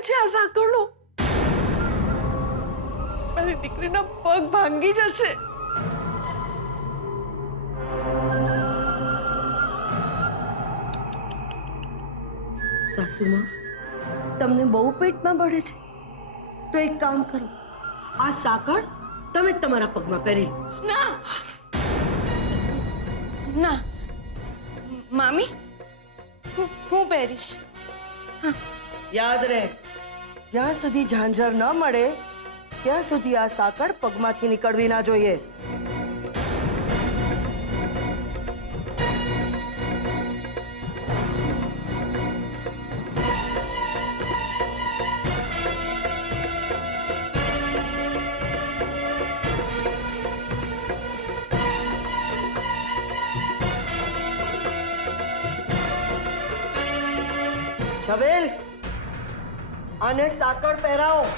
વજન છે આ સાકરનું? મારી દીકરીના પગ ભાંગી જશે. સાસુમાં, તમને બહુ પેટમાં બળે છે તો એક કામ કરો, આ સાકળ તમે તમારા પગમાં પહેરી લો. ના ના મામી, હું પહેરીશ. યાદ રહે, જ્યાં સુધી ઝાંઝર ન મળે ત્યાં સુધી આ સાકળ પગમાંથી નીકળવી ના જોઈએ. છબેલ, આને સાકળ પહેરાવો.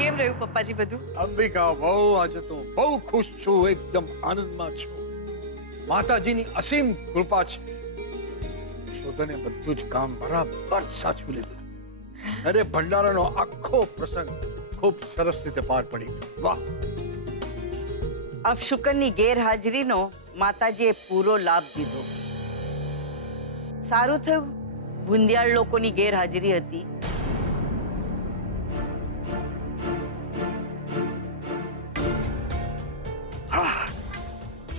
કેમ રહ્યું પપ્પાજી બધું? અંબિકા બહુ આજે તો બહુ ખુશ છું, એકદમ આનંદમાં છું. માતાજીની અસીમ કૃપા છે. શોધને બધું જ કામ બરાબર સાચવી લીધું. અરે ભંડારાનો આખો પ્રસંગ ખૂબ સરસ રીતે પાર પડી ગયો. વાહ! अब શુકરની ગેરહાજરીનો માતાજીએ પૂરો લાભ દીધો. સારું થયું બુંદિયાળ લોકોની ગેરહાજરી હતી.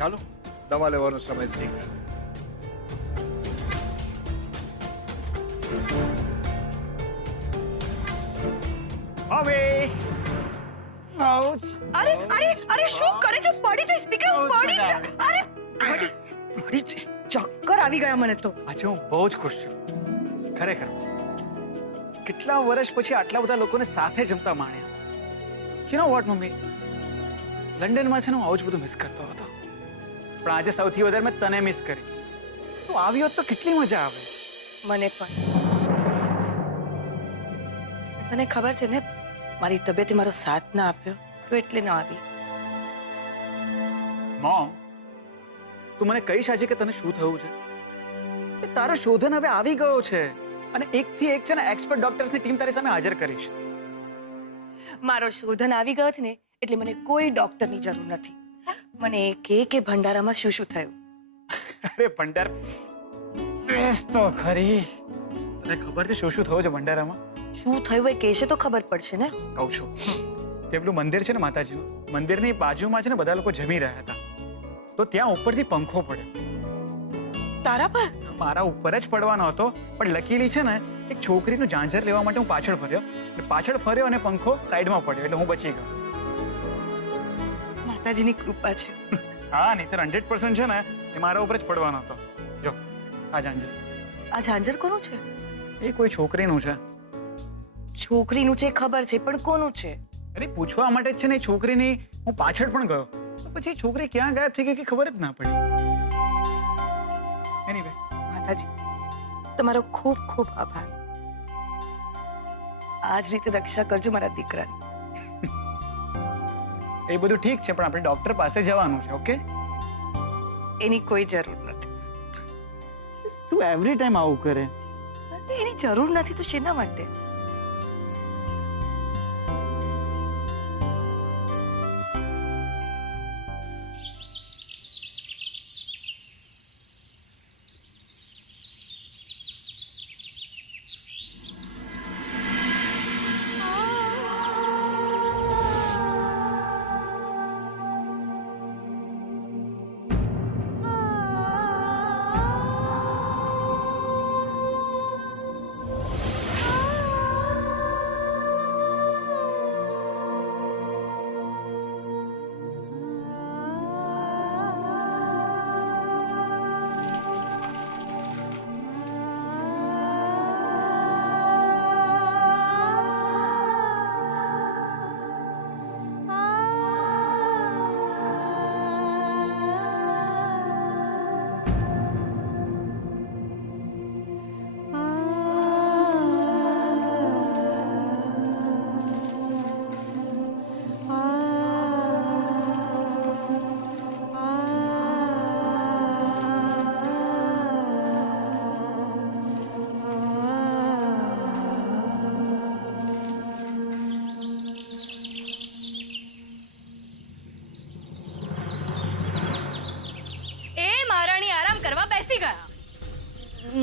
ચાલો દવા લેવાનો સમય થઈ ગયો. હવે અરે અરે અરે શું કરે છે? પડી જઈશ દીકરા, પડી જા. અરે ચક્કર આવી ગયા મને તો. આજે હું બહુ જ ખુશ છું ખરેખર. કેટલા વર્ષ પછી આટલા બધા લોકોને સાથે જમતા Maniya. You know what mummy, લંડનમાં છે ને હું આવું જ બધું મિસ કરતો હતો, પણ આજે સૌથી વધારે મેં તને મિસ કરી. તું આવી હોત તો કેટલી મજા આવે. મને પણ. તને ખબર છે ને, મારી તબિયતે મારો સાથ ના આપ્યો તો એટલે ના આવી. મોમ, તું મને કહીશ આજે કે તને શું થયું છે? એ તારો શોધન હવે આવી ગયો છે અને એકથી એક છે ને એક્સપર્ટ ડોક્ટર્સની ટીમ તારી સામે હાજર કરીશ. મારો શોધન આવી ગયો છે ને એટલે મને કોઈ ડોક્ટરની જરૂર નથી. મને એ કે ભંડારામાં શું શું થયું. અરે ભંડાર બેસ તો ખરી. તને ખબર છે શું શું થયું છે ભંડારામાં? શું થયું એ કહેશે તો ખબર પડશે ને. કહું છું. તે પેલું મંદિર છે ને માતાજીનું, મંદિરની બાજુમાં છે ને બધા લોકો જમી રહ્યા હતા, તો ત્યાં ઉપરથી પંખો પડ્યો. તારા પર? મારા ઉપર જ પડવાનો હતો, પણ લકીલી છે ને એક છોકરીનું ઝાંઝર લેવા માટે હું પાછળ ફર્યો અને પંખો સાઈડમાં પડ્યો એટલે હું બચી ગયો. માતાજીની કૃપા છે. હા, નહીંતર 100% છે ને એ મારા ઉપર જ પડવાનો હતો. જો આ ઝાંઝર. આ ઝાંઝર કોનું છે? એ કોઈ છોકરીનું છે. છોકરીનું છે ખબર છે, પણ કોનું છે? અરે પૂછવા માટે જ છે ને એ છોકરીની હું પાછળ પણ ગયો તો પછી એ છોકરી ક્યાં ગાયબ થઈ ગઈ કે ખબર જ ના પડી. એનીવે, માતાજી, તમારો ખૂબ ખૂબ આભાર. આ જ રીતે રક્ષા કરજો મારા દીકરાની. એ બધું ઠીક છે પણ આપણે ડોક્ટર પાસે જવાનું છે. ઓકે? એની કોઈ જરૂર નથી. તું એવરી ટાઈમ આવું કરે. અરે, એની જરૂર નથી તો શેના માટે?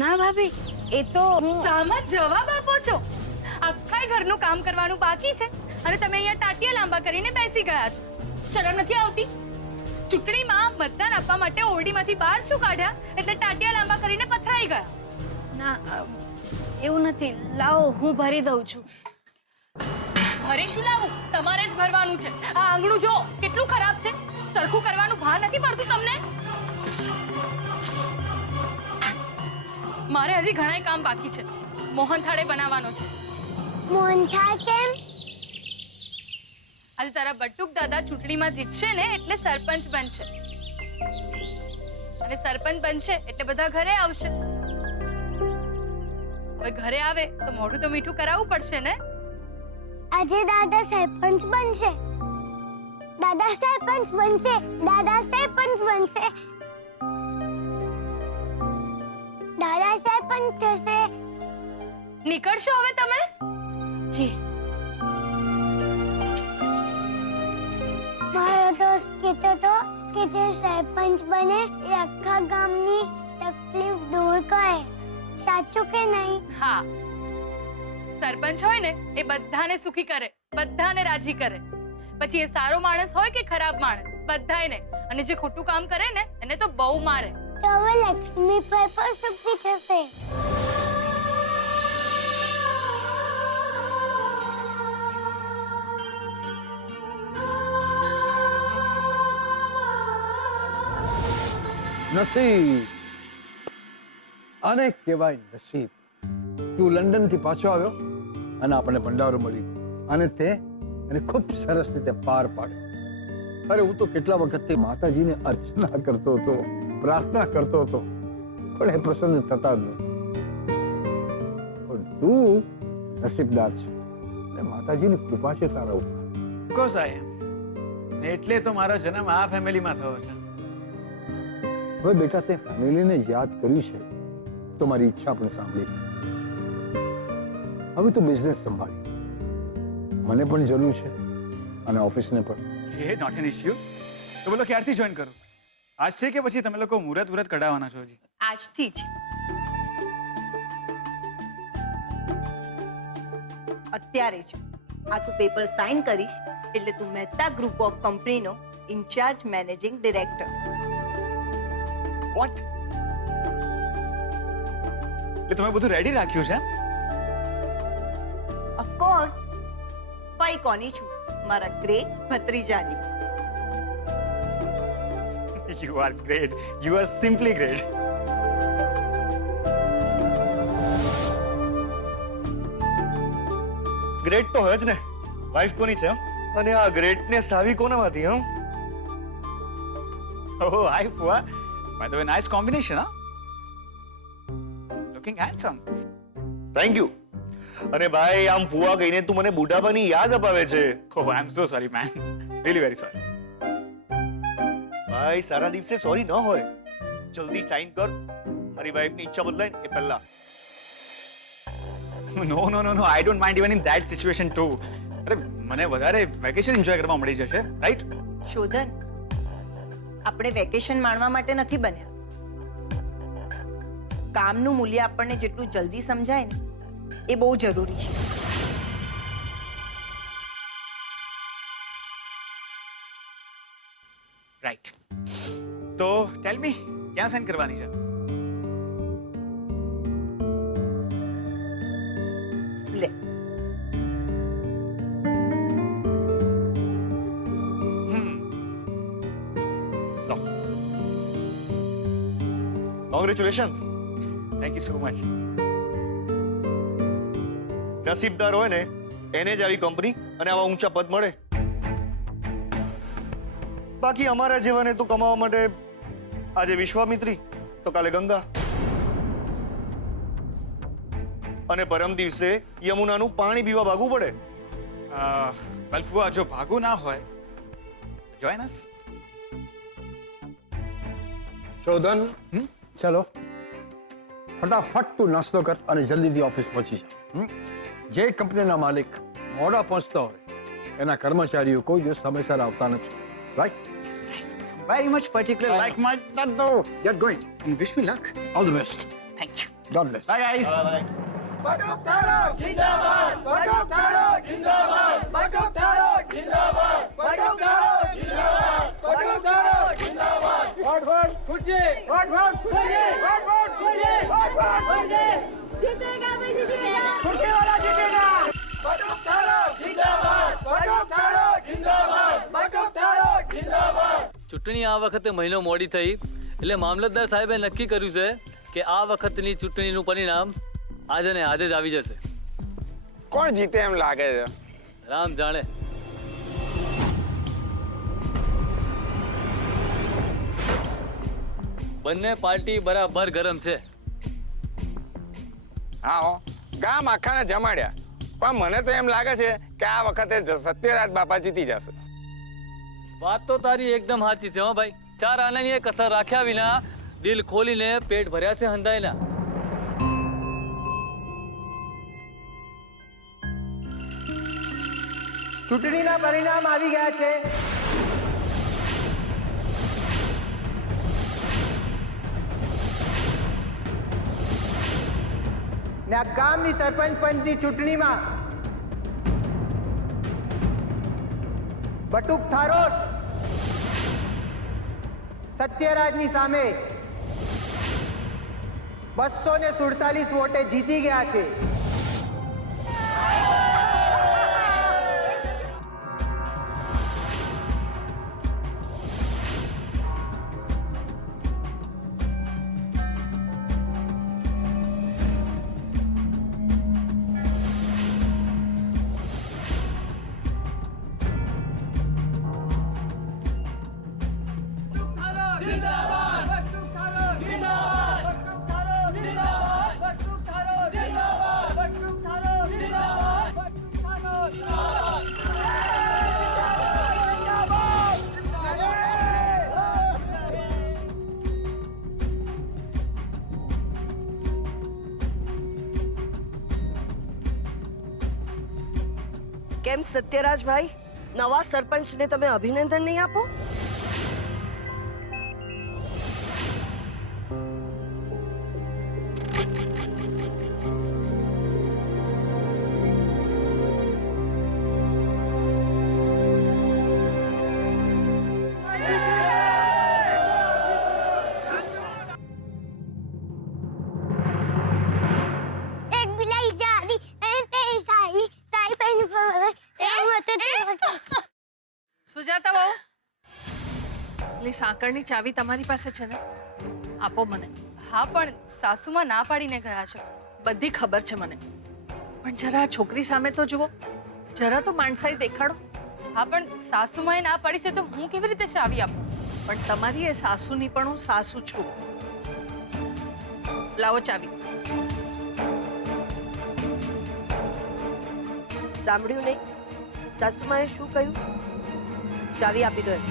ના ભાભી, એ તો સામા જવાબ આપો છો. આખા ઘરનું કામ કરવાનું બાકી છે અને તમે અહીંયા ટાટિયા લાંબા કરીને બેસી ગયા છો. શરમ નથી આવતી? ચૂંટણીમાં મતદાન આપવા માટે ઓરડીમાંથી બહાર શું કાઢ્યા એટલે ટાટિયા લાંબા કરીને પથરાઈ ગયા? ના, એવું નથી. લાવો, હું ભરી દઉં છું. ભરી શું લાવું? તમારે જ ભરવાનું છે. આ આંગણું જો કેટલું ખરાબ છે. સરખું કરવાનું ભાન નથી પડતું તમને? મારે હજી ઘણાય કામ બાકી છે. મોહનથાળે બનાવવાનો છે. મોહનથાળ કેમ? આજે તારા બટુક દાદા ચૂંટણીમાં જીતશે ને એટલે સરપંચ બનશે અને સરપંચ બનશે એટલે બધા ઘરે આવશે. હવે ઘરે આવે તો મોઢું તો મીઠું કરાવવું પડશે ને. આજે દાદા સરપંચ બનશે. દાદા સરપંચ બનશે. દાદા સરપંચ બનશે. દાદા સરપંચ થશે. નીકળશો હવે તમે? જી. મારો દોસ્ત કહેતો હતો કે જે સરપંચ બને એ આખા ગામની તકલીફ દૂર કરે. સાચું કે નહીં? હા, સરપંચ હોય ને એ બધાને સુખી કરે, બધાને રાજી કરે. પછી એ સારો માણસ હોય કે ખરાબ માણસ, બધાયને. અને જે ખોટું કામ કરે ને એને તો બહુ મારે. તો હવે લક્ષ્મી પર પણ સુખી થશે. નસીબ, આને કહેવાય નસીબ. તું લંડન થી પાછો આવ્યો અને આપણને ભંડારો મળી ગયો અને તે એને ખૂબ સરસ રીતે પાર પાડ્યો. અરે, હું તો કેટલા વખતથી માતાજીને અર્ચના કરતો હતો, પ્રાર્થના કરતો હતો, પણ એ પ્રસન્ન થતા જ નહોતા. પણ તું નસીબદાર છે અને માતાજીની કૃપા છે તારા ઉપર. કોસ આઈ એમ. એટલે તો મારો જન્મ આ ફેમિલીમાં થયો છે. હવે બેટા, તે ફેમિલીને યાદ કર્યું છે તો મારી ઈચ્છા પણ સાંભળી. હવે તું બિઝનેસ સંભાળી. મને પણ જરૂર છે અને ઓફિસને પણ. એ નોટ એન ઇશ્યુ. તો બોલો ક્યારથી જોઈન કરું? આજ છે કે પછી તમે લોકો મુહૂર્ત વ્રત કઢાવવાના છો? હજી આજથી જ. અત્યારે જ આ તું પેપર સાઇન કરીશ એટલે તું મહેતા ગ્રુપ ઓફ કંપનીનો ઇન્ચાર્જ મેનેજિંગ ડિરેક્ટર. વોટ? એટલે તમે બધું રેડી રાખ્યું છે? ઓફકોર્સ. પાઈ કોની છું? મારા ગ્રેટ ભત્રીજાની. You are great. You are simply great. Great તો હોય જ ને. વાઇફ કોની છે અને આ ગ્રેટનેસ આવી કોનામાંથી હમ? Oh, hi, Fua. By the way, nice combination, huh? Looking handsome. Thank you. અને ભાઈ આમ ફુવા કહીને તું મને બુઢાપાની યાદ અપાવે છે. Oh, I'm so sorry, man. Really very sorry. ભાઈ સારા દિવસે સોરી ન હોય. જલ્દી સાઈન કર. મારી વાઈફની ઈચ્છા બદલાય ને એ પહેલા. No. I don't mind even in that situation too. અરે મને વધારે વેકેશન એન્જોય કરવા મળી જશે, રાઈટ? શોધન, આપણે વેકેશન માણવા માટે નથી બન્યા. કામનું મૂલ્ય આપણને જેટલું જલ્દી સમજાય ને એ બહુ જરૂરી છે. રાઈટ. તો ટેલ મી ક્યાં સાઈન કરવાની છે? લે, congratulations. Thank you so much. નસીબદાર હોય ને એને જ આવી કંપની અને આવા ઊંચા પદ મળે. બાકી અમારા જેવાને તો કમાવા માટે આજે વિશ્વામિત્રી તો કાલે ગંગા અને પરમ દિવસે યમુનાનું પાણી પીવા ભાગવું પડે. વેલ ફુઆ, જો ભાગું ના હોય જોઈન અસ. શોધન, ચલો ફટાફટ તું નાસ્તો કર અને જલ્દીથી ઓફિસ પહોંચી જા. જે કંપનીના માલિક મોડા પહોંચતા હોય એના કર્મચારીઓ કોઈ દિવસ સમયસર આવતા નથી, right? Very much particular, like my daddo. Get going. And wish me luck. All the best. Thank you. God bless. Bye, guys. ચૂંટણી આ વખતે મહિનો મોડી થઈ એટલે મામલતદાર સાહેબે નક્કી કર્યું છે કે આ વખતની ચૂંટણીનું પરિણામ આજે ને આજે જ આવી જશે. કોણ જીતે એમ લાગે છે? રામ જાણે. બંને પાર્ટી બરાબર ગરમ છે. હા હો, ગામ આખાને જમાડ્યા, પણ મને તો એમ લાગે છે કે આ વખતે સત્યરાજ બાપા જીતી જશે. વાત તો તારી એકદમ સાચી છે હો ભાઈ. 4 આનાની એ કસર રાખ્યા વિના દિલ ખોલીને પેટ ભર્યા છે હંધાઈના. ચૂંટણીના પરિણામ આવી ગયા છે. ને આ ગામની સરપંચ પંચની ચૂંટણીમાં બટુક થારોટ સત્યરાજની સામે 247 વોટે જીતી ગયા છે. કેમ સત્યરાજભાઈ, નવા સરપંચને તમે અભિનંદન નહીં આપો? એક બિલાઈ જાડી અને તેરી સાઈ સાઈ પેન ફરે એવું હતું. સુજાતા બહુ, પેલી સાંકળની ચાવી તમારી પાસે છે ને? આપો મને. હા, પણ સાસુમાં ના પાડીને ગયા છે. બધી ખબર છે મને, પણ જરા આ છોકરી સામે તો જુઓ. જરા તો માણસાઈ દેખાડો. હા પણ સાસુમાએ ના પાડી છે તો હું કેવી રીતે ચાવી આપું? પણ તમારી એ સાસુની પણ હું સાસુ છું. લાવો ચાવી. સાંભળ્યું નહીં? સાસુમાએ શું કહ્યું? ચાવી આપી દો એમ.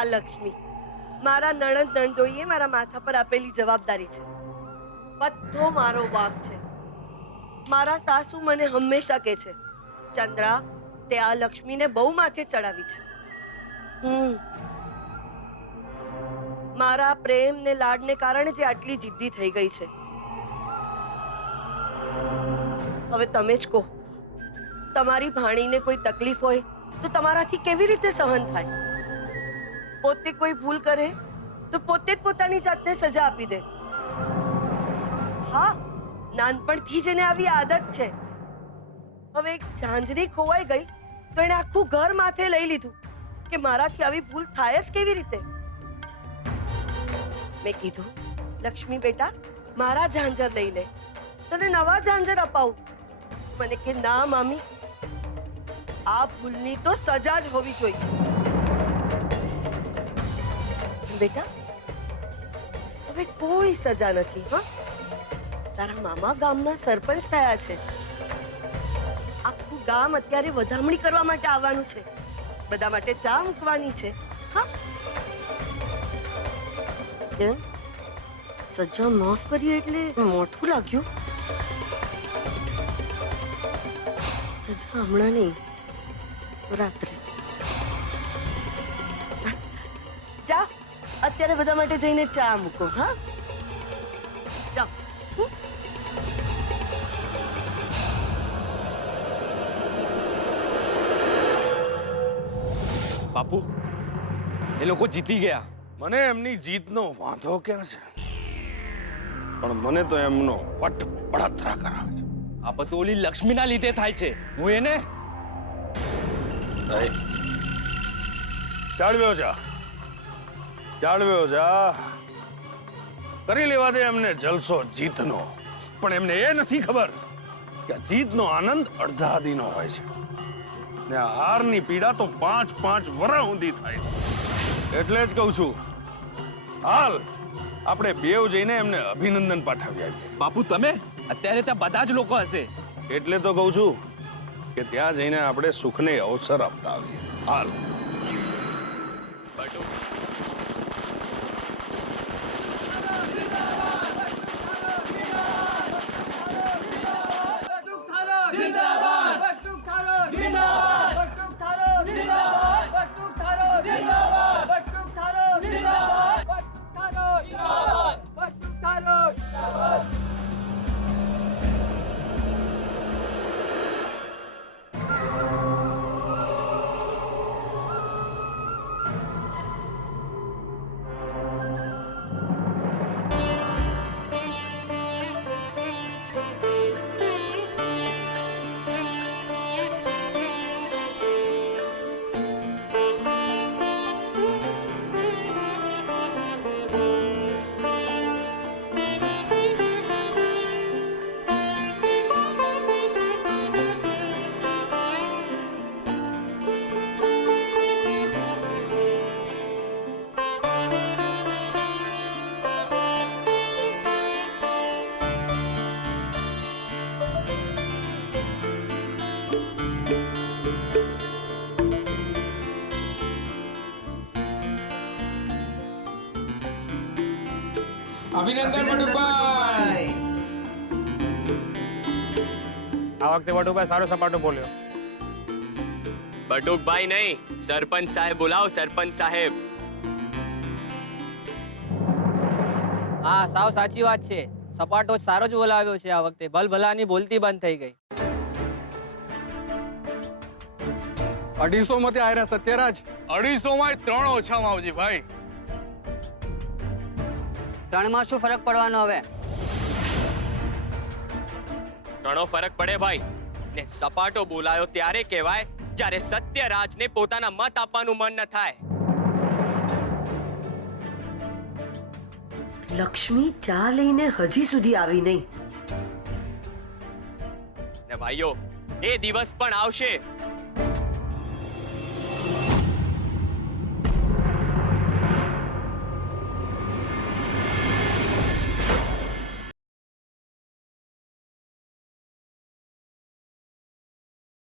આ લક્ષ્મી મારા નણંદ નણદોઈએ મારા માથા પર આપેલી જવાબદારી છે. બધો મારો વાંક છે. મારા સાસુ મને હંમેશા કહે છે, ચંદ્રા તે આ લક્ષ્મીને બહુ માથે ચડાવી છે. મારા પ્રેમ ને લાડને કારણે જે આટલી જિદ્દી થઈ ગઈ છે. હવે તમે જ કહો, તમારી ભાણીને કોઈ તકલીફ હોય તો તમારાથી કેવી રીતે સહન થાય? પોતે કોઈ ભૂલ કરે તો પોતે જ પોતાની જાતને સજા આપી દે. હા, નાનપણથી જ એને આવી આદત છે. હવે એક ઝાંઝરી ખોવાઈ ગઈ તો એને આખું ઘર માથે લઈ લીધું કે મારાથી આવી ભૂલ થાય જ કેવી રીતે. મેં કીધું, લક્ષ્મી બેટા મારા ઝાંઝર લઈ લે, તને નવા ઝાંઝર અપાવું. મને કે ના મામી, આ ભૂલની તો સજા જ હોવી જોઈએ. બેટા હવે કોઈ સજા નથી. હા, તારા મામા ગામના સરપંચ થયા છે. આખું ગામ અત્યારે વધામણી કરવા માટે આવવાનું છે. બધા માટે ચા મૂકવાની છે. હા, કેમ સજા માફ કરી એટલે મોઠું લાગ્યું? સજા હમણાં નહીં, રાત્રે. જા, અત્યારે બધા માટે જઈને ચા મૂકો. હા, જાઓ. બાપુ, એ લોકો જીતી ગયા. મને એમની જીતનો વાંધો ક્યાં છે, પણ મને તો એમનો વટ બળતરા કરાવે છે. આ બધું ઓલી લક્ષ્મીના લીધે થાય છે. હું એને ચાળવ્યો જા, ચાળવ્યો જા. કરી લેવા દે એમને જલસો જીતનો. પણ એમને એ નથી ખબર કે જીતનો આનંદ અડધા દીનો હોય છે ને આ હારની પીડા તો 5-5 વર્ષ સુધી થાય છે. એટલે જ કહું છું, હાલ આપણે બેવ જઈને એમને અભિનંદન પાઠવી આવીએ. બાપુ તમે અત્યારે ત્યાં બધા જ લોકો હશે. એટલે તો કહું છું કે ત્યાં જઈને આપણે સુખને અવસર આપતા આવીએ. હાલ. અભિનંદન બટુકભાઈ. આ વખતે બટુકભાઈ સારો સપાટો બોલ્યો. બટુકભાઈ નહીં, સરપંચ સાહેબ બોલાવો. સરપંચ સાહેબ. હા, સાવ સાચી વાત છે. સપાટો સારો જ બોલાવ્યો છે આ વખતે. ભલભલાની બોલતી બંધ થઈ ગઈ. 250 માંથી આયરા સત્યરાજ 250 માં 3 ઓછા માવજી ભાઈ. 3 માં શું ફરક પડવાનો હવે? ઘણો ફરક પડે ભાઈ. ને સપાટો બોલાયો ત્યારે કહેવાય જ્યારે સત્યરાજને પોતાના મત આપવાનું મન ન થાય. લક્ષ્મી ચા લઈને હજી સુધી આવી નહીં. ને ભાઈઓ, એ દિવસ પણ આવશે